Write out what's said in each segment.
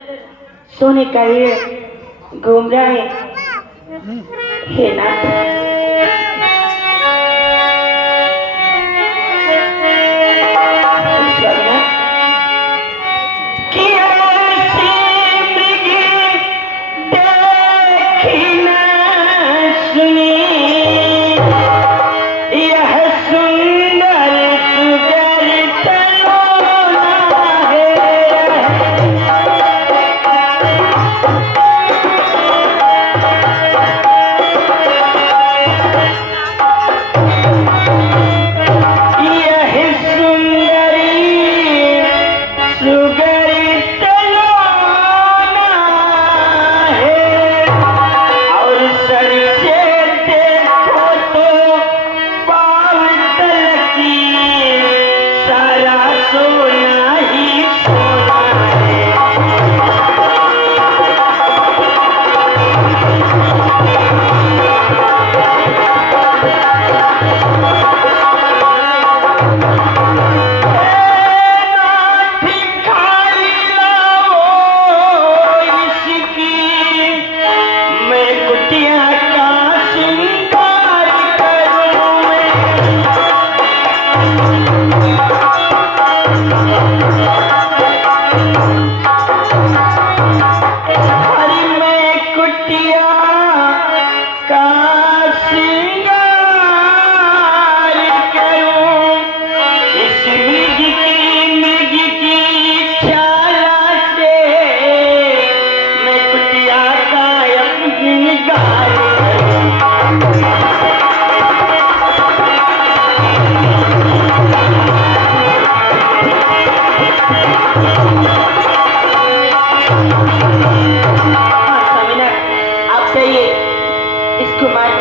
सोने का ये घूम रहा है ना।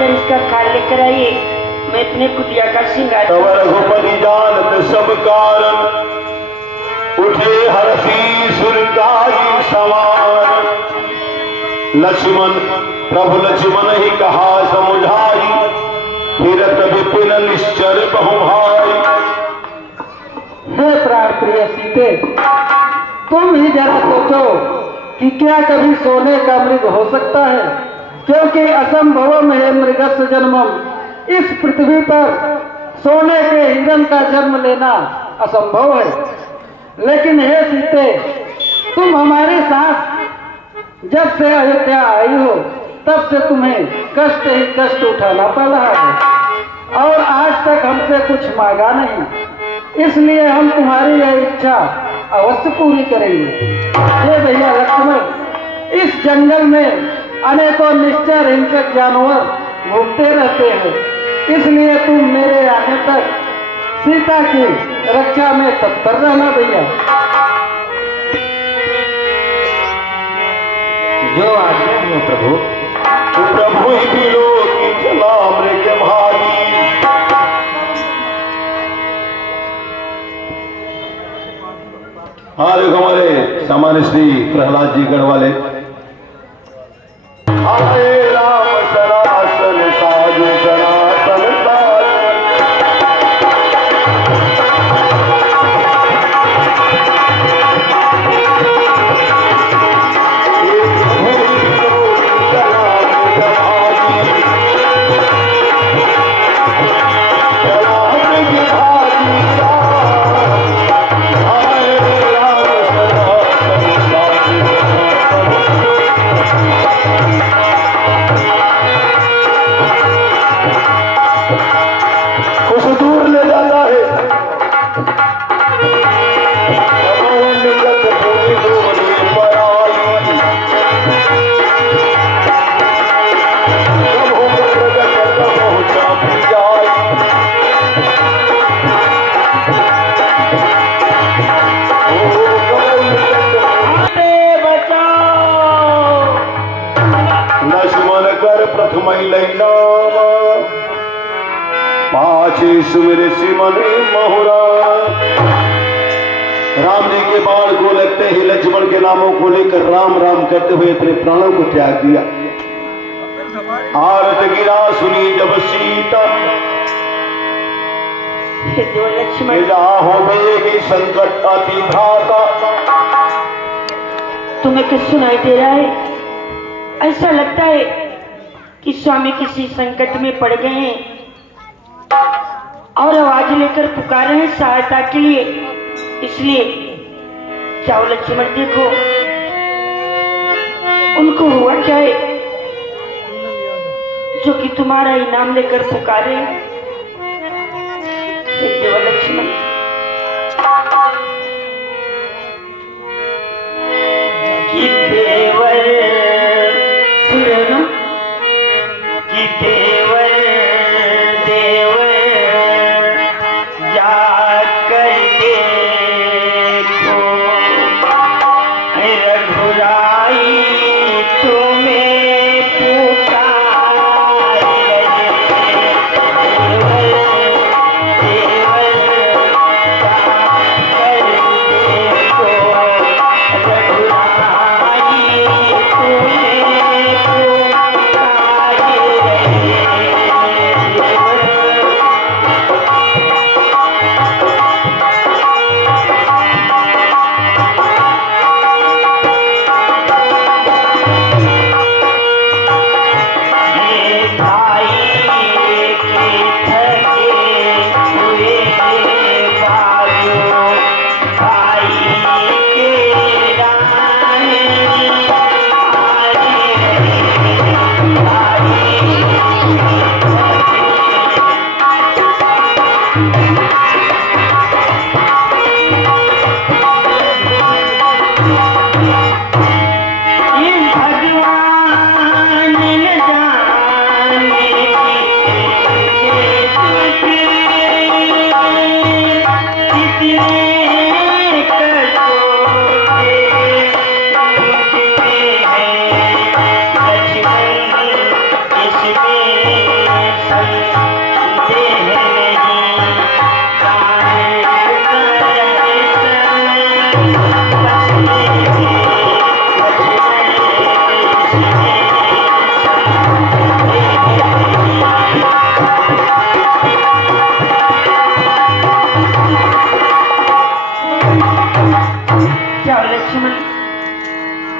इसका कार लेकर आइए, मैं अपने कुटिया का श्रृंगार। रघुपति जानत सब कारण, उठे हरसी सुरताई समान। लक्ष्मण प्रभु लक्ष्मण ही कहा समुझाई, हिरत विपिन निश्चर बहुभाई। हे प्राण प्रिय सीते, तुम ही जरा सोचो कि क्या कभी सोने का मृग हो सकता है, क्योंकि असंभव में है मृगस्य जन्मम। इस पृथ्वी पर सोने के हिरण का जन्म लेना असंभव है। लेकिन हे सीते, तुम हमारे साथ जब से अयोध्या आई हो तब से तुम्हें कष्ट ही कष्ट उठाना पड़ रहा है और आज तक हमसे कुछ मांगा नहीं, इसलिए हम तुम्हारी यह इच्छा अवश्य पूरी करेंगे। हे भैया लक्ष्मण, इस जंगल में अनेकों निश्चर हिंसक जानवर घूमते रहते हैं, इसलिए तुम मेरे आने तक सीता की रक्षा में तत्पर रहना भैया। जो आज्ञा है प्रभु। प्रभु ही मिलो कि चला मृग भागी। हाँ देखो हमारे सामान्य श्री प्रहलाद जी गढ़वाले। हरे राम सनातन साधु सनातन पाछे सुमेरे सिमने महुरा। राम जी के बाण को लगते ही लक्ष्मण के नामों को लेकर राम राम करते हुए अपने प्राणों को त्याग दिया। आरत गिरा सुनी जब सीता, लक्ष्मण संकट अति भ्राता, तुम्हें कुछ सुनाई दे रहा है? ऐसा लगता है कि स्वामी किसी संकट में पड़ गए हैं और आवाज लेकर पुकार रहे हैं सहायता के लिए। इसलिए जाओ लक्ष्मण, देखो उनको हुआ क्या है जो कि तुम्हारा इनाम लेकर पुकारे। देव लक्ष्मण, कि देवर सुरना, कि देवर देवर जाकर देखो रघुराई तुम्हें पुकारे। देवर देवर जाकर देखो रघुराई तुम्हें पुकारे।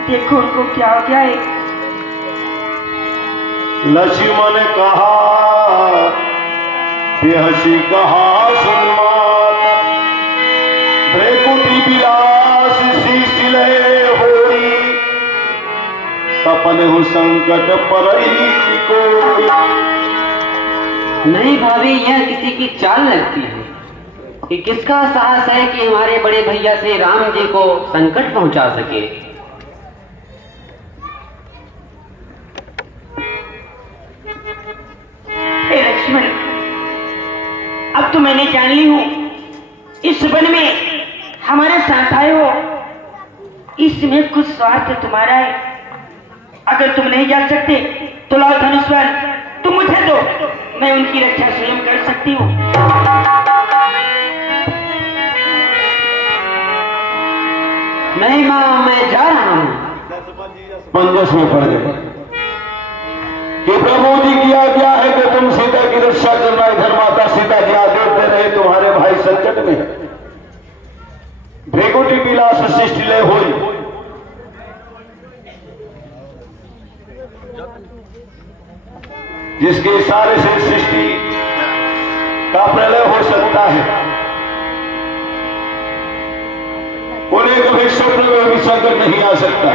देखो उनको क्या हो गया है। लक्ष्मण ने कहा बेहसी कहा सुनमान, भ्रेकुटी विलास शीश लय होई, सपन हो संकट परई को। नहीं भाभी, यह किसी की चाल लगती है कि किसका साहस है कि हमारे बड़े भैया से राम जी को संकट पहुंचा सके। हे लक्ष्मण, अब तो मैंने जान ली हूं, इस वन में हमारे साथ आए हो, इसमें कुछ स्वार्थ तुम्हारा है। अगर तुम नहीं जा सकते तो लाओ धनुष बाण, तुम मुझे दो, मैं उनकी रक्षा स्वयं कर सकती हूँ। नहीं माँ, मैं जा रहा हूँ। पंजस में पड़ गए कि प्रभु जी की आज्ञा है कि तुम सीता की रक्षा करना। इधर माता सीता जी आदेश दे रहे तुम्हारे भाई संकट में है। भ्रेकुटी विलास शिष्ट लय होई, जिसके इशारे से सृष्टि का प्रलय हो सकता है, उन्हें कभी स्वप्न में भी संकट नहीं आ सकता।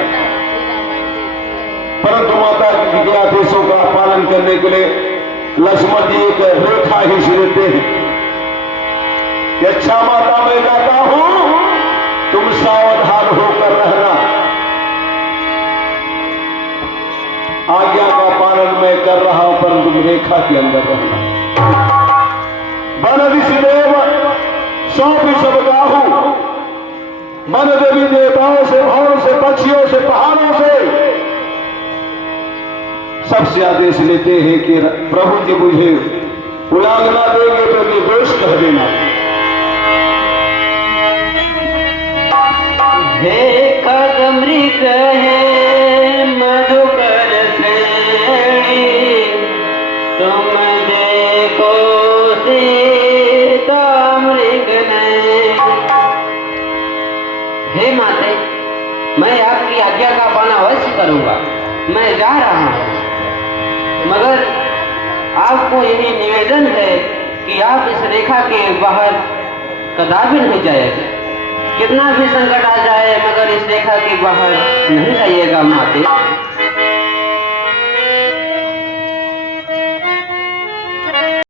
परंतु माता के आदेशों का पालन करने के लिए लक्ष्मण जी एक रेखा ही देते हैं कि अच्छा माता, मैं जाता हूं, तुम सावधान होकर रहना। आज्ञा का पालन मैं कर रहा हूं, परंतु तुम रेखा के अंदर रहना। वन ऋषिदेव सौंपी सब गाहू, मन देवी देवताओं से, भावों से, पक्षियों से, पहाड़ों से सबसे आदेश लेते हैं कि प्रभु जी मुझे उल्लंघना देंगे तो निर्दोष कह देना। हे खगमृग है मधुकर श्रेणी, तुम देखो सीता मृग ने। हे माते, मैं आपकी आज्ञा मैं जा रहा हूँ, मगर आपको यही निवेदन है कि आप इस रेखा के बाहर कदापि नहीं जाइएगा। कितना भी संकट आ जाए मगर इस रेखा के बाहर नहीं जाइएगा माते।